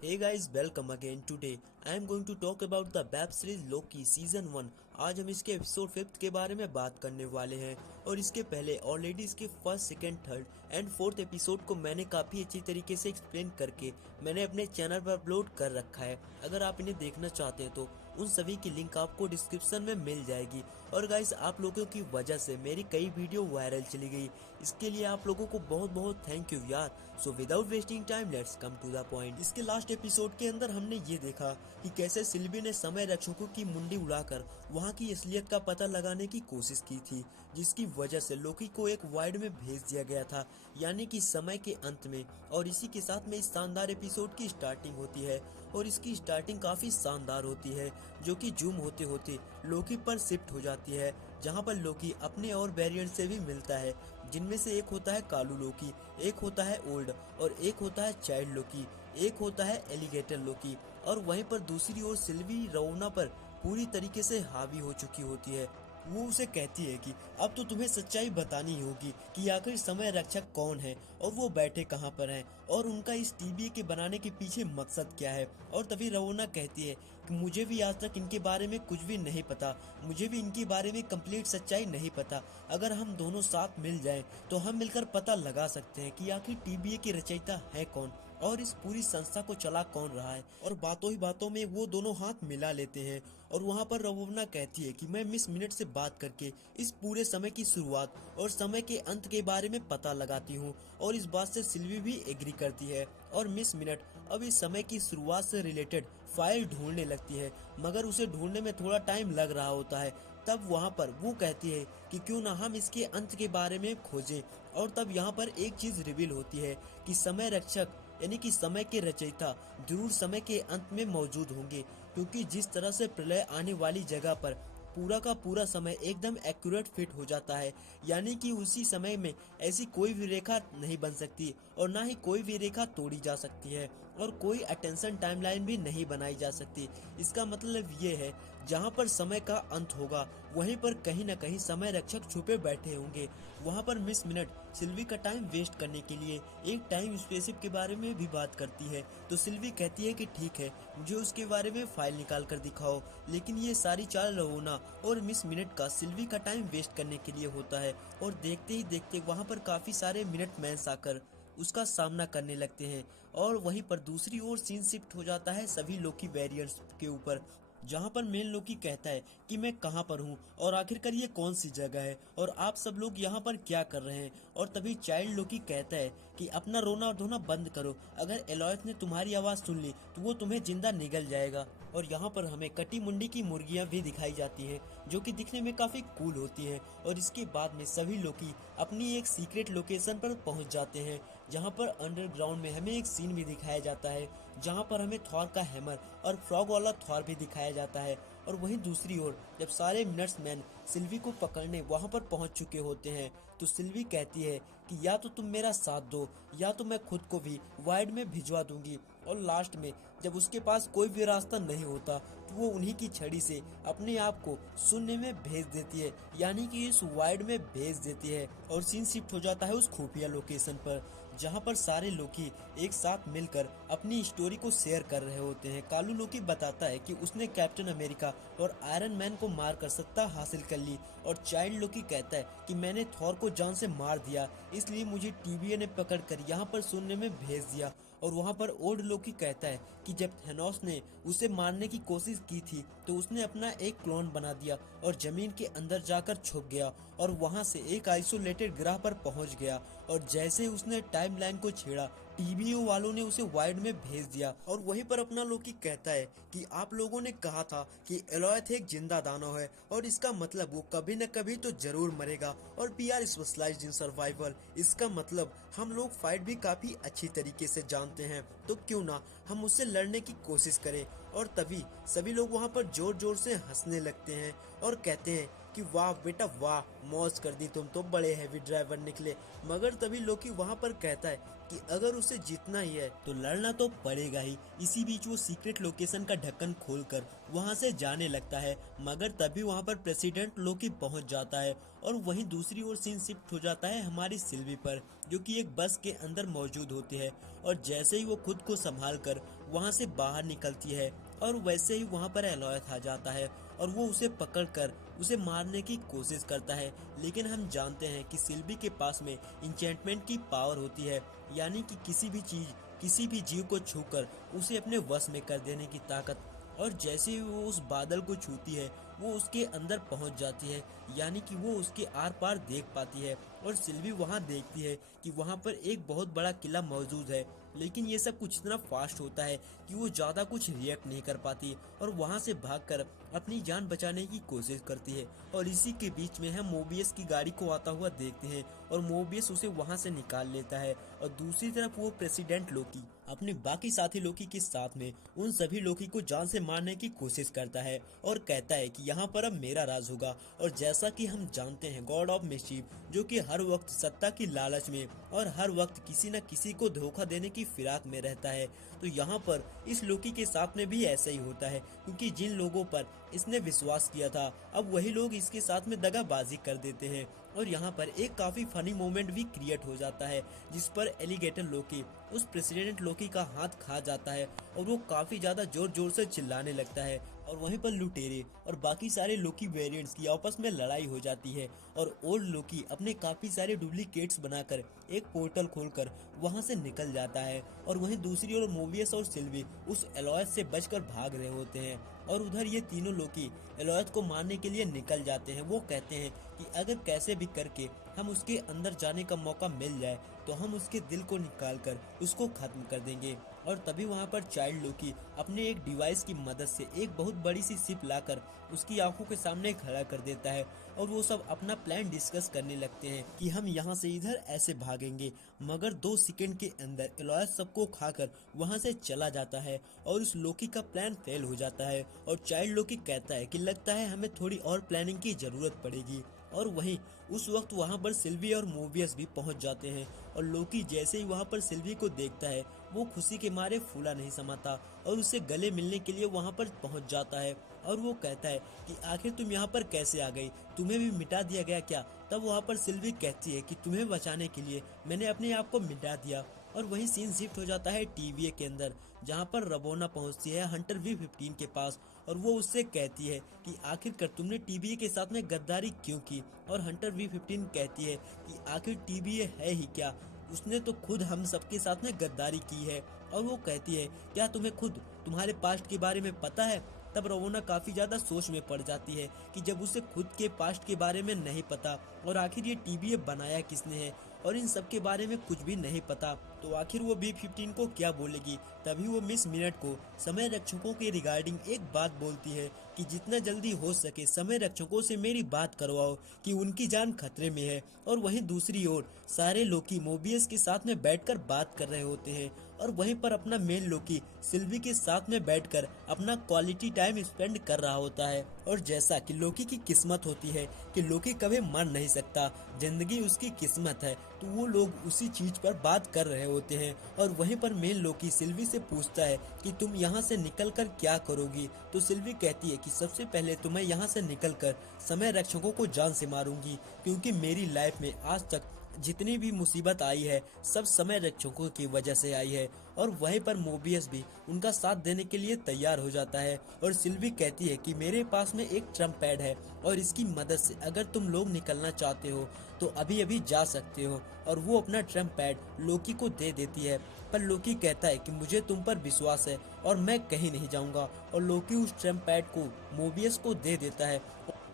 Hey guys, welcome again. Today I am going to talk about the web series Loki season 1। आज हम इसके episode 5 के बारे में बात करने वाले हैं और इसके पहले ऑलरेडी इसके first, second, third and fourth episode को मैंने काफ़ी अच्छी तरीके से एक्सप्लेन करके मैंने अपने चैनल पर अपलोड कर रखा है। अगर आप इन्हें देखना चाहते हैं तो उन सभी की लिंक आपको डिस्क्रिप्शन में मिल जाएगी। और गाइस, आप लोगों की वजह से मेरी कई वीडियो वायरल चली गई, इसके लिए आप लोगों को बहुत बहुत थैंक यू यार। So without wasting time let's come to the point. इसके लास्ट एपिसोड के अंदर हमने ये देखा कि कैसे सिल्वी ने समय रक्षकों की मुंडी उड़ाकर वहां की असलियत का पता लगाने की कोशिश की थी, जिसकी वजह से लोकी को एक वाइड में भेज दिया गया था, यानी कि समय के अंत में। और इसी के साथ में इस शानदार एपिसोड की स्टार्टिंग होती है और इसकी स्टार्टिंग काफी शानदार होती है, जो कि जूम होते होते लोकी पर शिफ्ट हो जाती है, जहां पर लोकी अपने और वेरिएंट से भी मिलता है, जिनमें से एक होता है कालू लोकी, एक होता है ओल्ड और एक होता है चाइल्ड लोकी, एक होता है एलिगेटर लोकी। और वहीं पर दूसरी ओर सिल्वी रवोना पर पूरी तरीके से हावी हो चुकी होती है। वो उसे कहती है कि अब तो तुम्हें सच्चाई बतानी होगी कि आखिर समय रक्षक कौन है और वो बैठे कहाँ पर हैं और उनका इस टीबीए के बनाने के पीछे मकसद क्या है। और तभी रवोना कहती है कि मुझे भी आज तक इनके बारे में कुछ भी नहीं पता, मुझे भी इनके बारे में कंप्लीट सच्चाई नहीं पता। अगर हम दोनों साथ मिल जाएं तो हम मिलकर पता लगा सकते हैं कि आखिर टीबीए की रचयिता है कौन और इस पूरी संस्था को चला कौन रहा है। और बातों ही बातों में वो दोनों हाथ मिला लेते हैं और वहाँ पर रवोना कहती है कि मैं मिस मिनट से बात करके इस पूरे समय की शुरुआत और समय के अंत के बारे में पता लगाती हूँ। और इस बात से सिल्वी भी एग्री करती है और मिस मिनट अब इस समय की शुरुआत से रिलेटेड फाइल ढूंढने लगती है, मगर उसे ढूंढने में थोड़ा टाइम लग रहा होता है। तब वहाँ पर वो कहती है कि क्यों ना हम इसके अंत के बारे में खोजें। और तब यहाँ पर एक चीज रिवील होती है कि समय रक्षक यानी कि समय के रचयिता जरूर समय के अंत में मौजूद होंगे, क्योंकि जिस तरह से प्रलय आने वाली जगह पर पूरा का पूरा समय एकदम एक्यूरेट फिट हो जाता है, यानी कि उसी समय में ऐसी कोई भी रेखा नहीं बन सकती और ना ही कोई भी रेखा तोड़ी जा सकती है और कोई अटेंशन टाइमलाइन भी नहीं बनाई जा सकती। इसका मतलब ये है जहाँ पर समय का अंत होगा वहीं पर कहीं न कहीं समय रक्षक छुपे बैठे होंगे। वहाँ पर मिस मिनट सिल्वी का टाइम वेस्ट करने के लिए एक टाइम स्पेसशिप के बारे में भी बात करती है, तो सिल्वी कहती है कि ठीक है, मुझे उसके बारे में फाइल निकाल कर दिखाओ। लेकिन ये सारी चाल रवोना और मिस मिनट का सिल्वी का टाइम वेस्ट करने के लिए होता है और देखते ही देखते वहाँ पर काफी सारे मिनट मैंस आकर उसका सामना करने लगते हैं। और वहीं पर दूसरी ओर सीन शिफ्ट हो जाता है सभी लोकी वेरिएंट्स के ऊपर, जहाँ पर मेन लोकी कहता है कि मैं कहाँ पर हूँ और आखिरकार ये कौन सी जगह है और आप सब लोग यहाँ पर क्या कर रहे हैं। और तभी चाइल्ड लोकी कहता है कि अपना रोना और धोना बंद करो, अगर एलॉयस ने तुम्हारी आवाज सुन ली तो वो तुम्हें जिंदा निगल जाएगा। और यहाँ पर हमें कटी मुंडी की मुर्गियां भी दिखाई जाती हैं, जो कि दिखने में काफी कूल होती हैं। और इसके बाद में सभी लोकी अपनी एक सीक्रेट लोकेशन पर पहुंच जाते हैं, जहाँ पर अंडरग्राउंड में हमें एक सीन भी दिखाया जाता है, जहाँ पर हमें थॉर का हैमर और फ्रॉग वाला थॉर भी दिखाया जाता है। और वहीं दूसरी ओर जब सारे मिनट्स मैन सिल्वी को पकड़ने वहां पर पहुंच चुके होते हैं, तो सिल्वी कहती है कि या तो तुम मेरा साथ दो या तो मैं खुद को भी वाइड में भिजवा दूंगी। और लास्ट में जब उसके पास कोई भी रास्ता नहीं होता तो वो उन्हीं की छड़ी से अपने आप को शून्य में भेज देती है, यानी कि इस वाइड में भेज देती है। और सीन शिफ्ट हो जाता है उस खुफिया लोकेशन पर, जहाँ पर सारे लोकी एक साथ मिलकर अपनी स्टोरी को शेयर कर रहे होते हैं। कालू लोकी बताता है कि उसने कैप्टन अमेरिका और आयरन मैन को मारकर सत्ता हासिल कर ली। और चाइल्ड लोकी कहता है कि मैंने थॉर को जान से मार दिया, इसलिए मुझे टीबीए ने पकड़कर यहाँ पर शून्य में भेज दिया। और वहाँ पर ओल्ड लोकी कहता है कि जब थेनोस ने उसे मारने की कोशिश की थी तो उसने अपना एक क्लोन बना दिया और जमीन के अंदर जाकर छुप गया और वहाँ से एक आइसोलेटेड ग्रह पर पहुँच गया। और जैसे उसने टाइमलाइन को छेड़ा, टीबीओ वालों ने उसे वाइड में भेज दिया। और वहीं पर अपना लोकी कहता है कि आप लोगों ने कहा था कि एलॉयथ एक जिंदा दानव है और इसका मतलब वो कभी न कभी तो जरूर मरेगा और we are specialised in survival. इसका मतलब हम लोग फाइट भी काफी अच्छी तरीके से जानते हैं, तो क्यों ना हम उससे लड़ने की कोशिश करें। और तभी सभी लोग वहाँ पर जोर जोर से हंसने लगते हैं और कहते हैं कि वाह बेटा वाह, मौज कर दी, तुम तो बड़े हैवी ड्राइवर निकले। मगर तभी लोकी वहाँ पर कहता है कि अगर उसे जीतना ही है तो लड़ना तो पड़ेगा ही। इसी बीच वो सीक्रेट लोकेशन का ढक्कन खोलकर वहां से जाने लगता है, मगर तभी वहां पर प्रेसिडेंट लोकी पहुंच जाता है। और वहीं दूसरी ओर सीन शिफ्ट हो जाता है हमारी सिल्वी पर, जो कि एक बस के अंदर मौजूद होती है। और जैसे ही वो खुद को संभाल कर वहां से बाहर निकलती है, और वैसे ही वहां पर एलॉयस आ जाता है और वो उसे पकड़कर उसे मारने की कोशिश करता है। लेकिन हम जानते हैं कि सिल्वी के पास में इंचेंटमेंट की पावर होती है, यानी कि किसी भी चीज, किसी भी जीव को छूकर उसे अपने वश में कर देने की ताकत। और जैसे ही वो उस बादल को छूती है, वो उसके अंदर पहुंच जाती है, यानी कि वो उसके आर पार देख पाती है। और सिल्वी वहां देखती है कि वहां पर एक बहुत बड़ा किला मौजूद है, लेकिन ये सब कुछ इतना फास्ट होता है कि वो ज्यादा कुछ रिएक्ट नहीं कर पाती और वहां से भागकर अपनी जान बचाने की कोशिश करती है। और इसी के बीच में हम मोबियस की गाड़ी को आता हुआ देखते हैं और मोबियस उसे वहां से निकाल लेता है। और दूसरी तरफ वो प्रेसिडेंट लोकी अपने बाकी साथी लोकी के साथ में उन सभी लोकी को जान से मारने की कोशिश करता है और कहता है कि यहाँ पर अब मेरा राज होगा। और जैसा कि हम जानते हैं, गॉड ऑफ मिस्चीफ, जो कि हर वक्त सत्ता की लालच में और हर वक्त किसी न किसी को धोखा देने की फिराक में रहता है, तो यहाँ पर इस लोकी के साथ में भी ऐसा ही होता है, क्योंकि जिन लोगों पर इसने विश्वास किया था, अब वही लोग इसके साथ में दगाबाजी कर देते हैं। और यहाँ पर एक काफी फनी मोमेंट भी क्रिएट हो जाता है, जिस पर एलिगेटर लोकी उस प्रेसिडेंट लोकी का हाथ खा जाता है और वो काफी ज्यादा जोर जोर से चिल्लाने लगता है। और वहीं पर लुटेरे और बाकी सारे लोकी वेरिएंट्स की आपस में लड़ाई हो जाती है और ओल्ड लोकी अपने काफी सारे डुप्लीकेट्स बनाकर एक पोर्टल खोलकर वहां से निकल जाता है। और वहीं दूसरी ओर मोबियस और सिल्वी उस एलॉयस से बचकर भाग रहे होते हैं और उधर ये तीनों लोकी एलॉयस को मारने के लिए निकल जाते हैं। वो कहते हैं कि अगर कैसे भी करके हम उसके अंदर जाने का मौका मिल जाए तो हम उसके दिल को निकालकर उसको खत्म कर देंगे। और तभी वहां पर चाइल्ड लोकी अपने एक डिवाइस की मदद से एक बहुत बड़ी सी शिप लाकर उसकी आंखों के सामने खड़ा कर देता है और वो सब अपना प्लान डिस्कस करने लगते हैं कि हम यहाँ से इधर ऐसे भागेंगे। मगर 2 सेकंड के अंदर एलॉयस सबको खाकर वहां से चला जाता है और उस लोकी का प्लान फेल हो जाता है। और चाइल्ड लोकी कहता है कि लगता है हमें थोड़ी और प्लानिंग की जरूरत पड़ेगी। और वहीं उस वक्त वहां पर सिल्वी और मोबियस भी पहुंच जाते हैं और लोकी जैसे ही वहां पर सिल्वी को देखता है, वो खुशी के मारे फूला नहीं समाता और उससे गले मिलने के लिए वहां पर पहुंच जाता है। और वो कहता है कि आखिर तुम यहाँ पर कैसे आ गई, तुम्हें भी मिटा दिया गया क्या? तब वहां पर सिल्वी कहती है कि तुम्हें बचाने के लिए मैंने अपने आप को मिटा दिया। और वहीं सीन शिफ्ट हो जाता है टीवीए के अंदर, जहां पर रबोना पहुंचती है हंटर V15 के पास और वो उससे कहती है कि आखिरकार तुमने टीबीए के साथ में गद्दारी क्यों की। और हंटर V15 कहती है कि आखिर टीबीए है ही क्या, उसने तो खुद हम सबके साथ में गद्दारी की है। और वो कहती है क्या तुम्हें खुद तुम्हारे पास्ट के बारे में पता है? तब रवोना काफी ज्यादा सोच में पड़ जाती है कि जब उसे खुद के पास्ट के बारे में नहीं पता और आखिर ये टीबीए बनाया किसने है और इन सब के बारे में कुछ भी नहीं पता, तो आखिर वो V15 को क्या बोलेगी। तभी वो मिस मिनट को समय रक्षकों के रिगार्डिंग एक बात बोलती है कि जितना जल्दी हो सके समय रक्षकों से मेरी बात करवाओ कि उनकी जान खतरे में है। और वहीं दूसरी ओर सारे लोकी मोबियस के साथ में बैठकर बात कर रहे होते हैं और वहीं पर अपना मेन लोकी सिल्वी के साथ में बैठकर अपना क्वालिटी टाइम स्पेंड कर रहा होता है। और जैसा कि लोकी की किस्मत होती है कि लोकी कभी मर नहीं सकता, जिंदगी उसकी किस्मत है, तो वो लोग उसी चीज पर बात कर रहे होते हैं। और वहीं पर मेन लोकी सिल्वी से पूछता है कि तुम यहाँ से निकलकर क्या करोगी। तो सिल्वी कहती है कि सबसे पहले तो मैं यहाँ से निकलकर समय रक्षकों को जान से मारूंगी, क्योंकि मेरी लाइफ में आज तक जितनी भी मुसीबत आई है सब समय रक्षकों की वजह से आई है। और वहीं पर मोबियस भी उनका साथ देने के लिए तैयार हो जाता है और सिल्वी कहती है कि मेरे पास में एक ट्रम्प पैड है और इसकी मदद से अगर तुम लोग निकलना चाहते हो तो अभी अभी जा सकते हो। और वो अपना ट्रम्प पैड लोकी को दे देती है, पर लोकी कहता है कि मुझे तुम पर विश्वास है और मैं कहीं नहीं जाऊंगा। और लोकी उस ट्रम्प पैड को मोबियस को दे देता है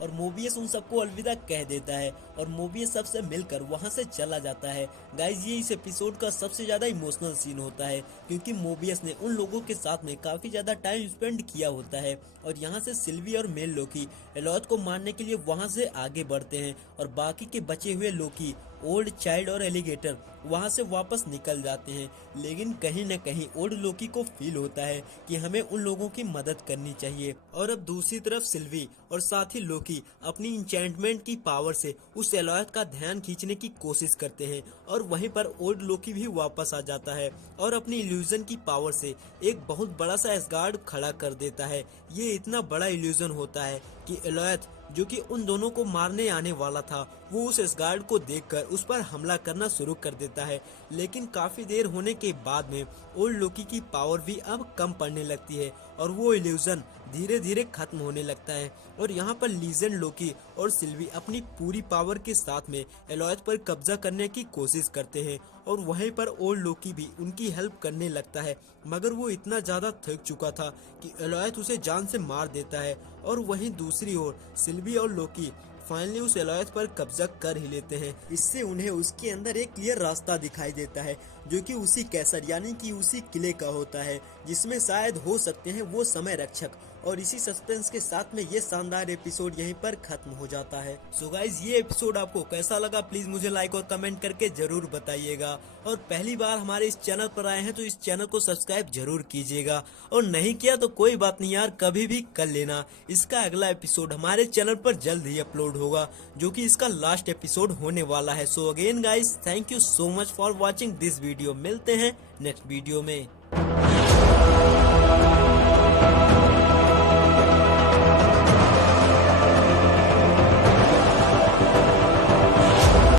और मोबियस उन सबको अलविदा कह देता है और मोबियस सबसे मिलकर वहां से चला जाता है। गाइज ये इस एपिसोड का सबसे ज्यादा इमोशनल सीन होता है, क्योंकि मोबियस ने उन लोगों के साथ में काफी ज्यादा टाइम स्पेंड किया होता है। और यहाँ से सिल्वी और मेल लोकी एलॉयस को मारने के लिए वहां से आगे बढ़ते हैं और बाकी के बचे हुए लोकी ओल्ड चाइल्ड और एलिगेटर वहां से वापस निकल जाते हैं, लेकिन कहीं न कहीं ओल्ड लोकी को फील होता है कि हमें उन लोगों की मदद करनी चाहिए। और अब दूसरी तरफ सिल्वी और साथ ही लोकी अपनी इंचेंटमेंट की पावर से उस एलॉयथ का ध्यान खींचने की कोशिश करते हैं, और वहीं पर ओल्ड लोकी भी वापस आ जाता है और अपनी इल्यूजन की पावर से एक बहुत बड़ा सा एस्गार्ड खड़ा कर देता है। ये इतना बड़ा इल्यूजन होता है कि एलॉयथ जो कि उन दोनों को मारने आने वाला था, वो उस एस्गार्ड को देखकर उस पर हमला करना शुरू कर देता है। लेकिन काफी देर होने के बाद में ओल्ड लोकी की पावर भी अब कम पड़ने लगती है और वो इल्यूजन धीरे धीरे खत्म होने लगता है। और यहाँ पर लीजेंड लोकी और सिल्वी अपनी पूरी पावर के साथ में एलॉयथ पर कब्जा करने की कोशिश करते हैं, और वहीं पर ओल्ड लोकी भी उनकी हेल्प करने लगता है, मगर वो इतना ज्यादा थक चुका था कि एलॉयथ उसे जान से मार देता है। और वहीं दूसरी ओर सिल्वी और लोकी फाइनली उस एलॉयथ पर कब्जा कर ही लेते हैं। इससे उन्हें उसके अंदर एक क्लियर रास्ता दिखाई देता है, जो कि उसी कैसर यानी कि उसी किले का होता है, जिसमें शायद हो सकते हैं वो समय रक्षक। और इसी सस्पेंस के साथ में ये शानदार एपिसोड यहीं पर खत्म हो जाता है। सो गाइज, ये एपिसोड आपको कैसा लगा प्लीज मुझे लाइक और कमेंट करके जरूर बताइएगा। और पहली बार हमारे इस चैनल पर आए हैं तो इस चैनल को सब्सक्राइब जरूर कीजिएगा, और नहीं किया तो कोई बात नहीं यार, कभी भी कर लेना। इसका अगला एपिसोड हमारे चैनल पर जल्द ही अपलोड होगा, जो कि इसका लास्ट एपिसोड होने वाला है। So again guys, thank you so much for watching this video. मिलते हैं नेक्स्ट वीडियो में।